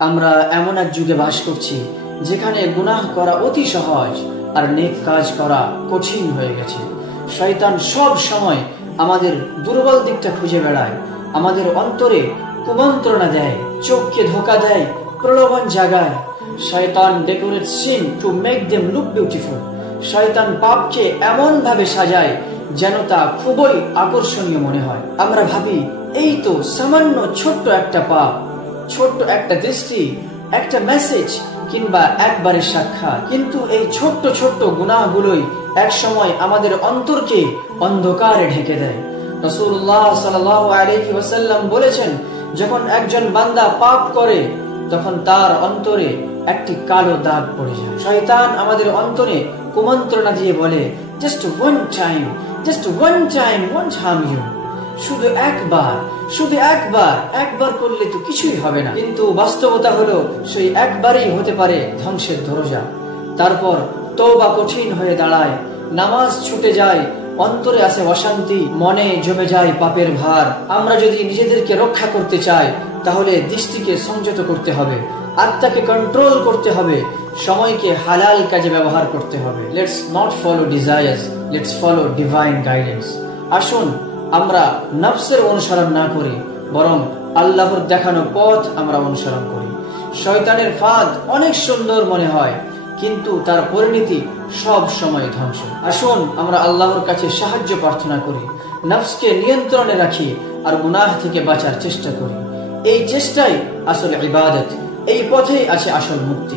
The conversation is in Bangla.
আমরা এমন এক যুগে বাস করছি যেখানে গুনাহ করা অতি সহজ আর নেক কাজ করা কঠিন হয়ে গেছে। শয়তান সব সময় আমাদের দুর্বল দিকটা খুঁজে বেড়ায়, আমাদের অন্তরে কুমন্ত্রণা দেয়, চোখকে ধোকা দেয়, প্রলোভন জাগায়। শয়তান decorates sin to make them look beautiful. শয়তান পাপকে এমন ভাবে সাজায় যেন তা খুবই আকর্ষণীয় মনে হয়। আমরা ভাবি এই তো সামান্য ছোট্ট একটা পাপ, ছোট্ট একটা দৃষ্টি, একটা মেসেজ কিংবা একবারের সাক্ষাৎ, কিন্তু এই ছোট্ট ছোট্ট গুনাহগুলোই এক সময় আমাদের অন্তরকে অন্ধকারে ঢেকে দেয়। রাসূলুল্লাহ সাল্লাল্লাহু আলাইহি ওয়াসাল্লাম বলেছেন, যখন একজন বান্দা পাপ করে তখন তার অন্তরে একটি কালো দাগ পড়ে যায়। শয়তান আমাদের অন্তরে কুমন্ত্রণা দিয়ে বলে, just one time, just one time want harm you. শুধু একবার করলে তো কিছুই হবে না। কিন্তু বাস্তবতা হলো সেই একবারই হতে পারে ধ্বংসের দরজা। তারপর তওবা কঠিন হয়ে দাঁড়ায়, নামাজ ছুটে যায়, অন্তরে আসে অশান্তি, মনে জমে যায় পাপের ভার। আমরা যদি নিজেদেরকে রক্ষা করতে চাই তাহলে দৃষ্টিকে সংযত করতে হবে, আত্মাকে কন্ট্রোল করতে হবে, সময়কে হালাল কাজে ব্যবহার করতে হবে। Let's not follow desires, let's follow divine guidance. আসুন আমরা নফসের অনুসরণ না করি, বরং আল্লাহর দেখানো পথ আমরা অনুসরণ করি। শয়তানের ফাঁদ অনেক সুন্দর মনে হয়, কিন্তু তার পরিণতি সব সময় ধ্বংস। আসুন আমরা আল্লাহর কাছে সাহায্য প্রার্থনা করি, নফসকে নিয়ন্ত্রণে রাখি আর গুনাহ থেকে বাঁচার চেষ্টা করি। এই চেষ্টাই আসলে ইবাদত, এই পথেই আছে আসল মুক্তি।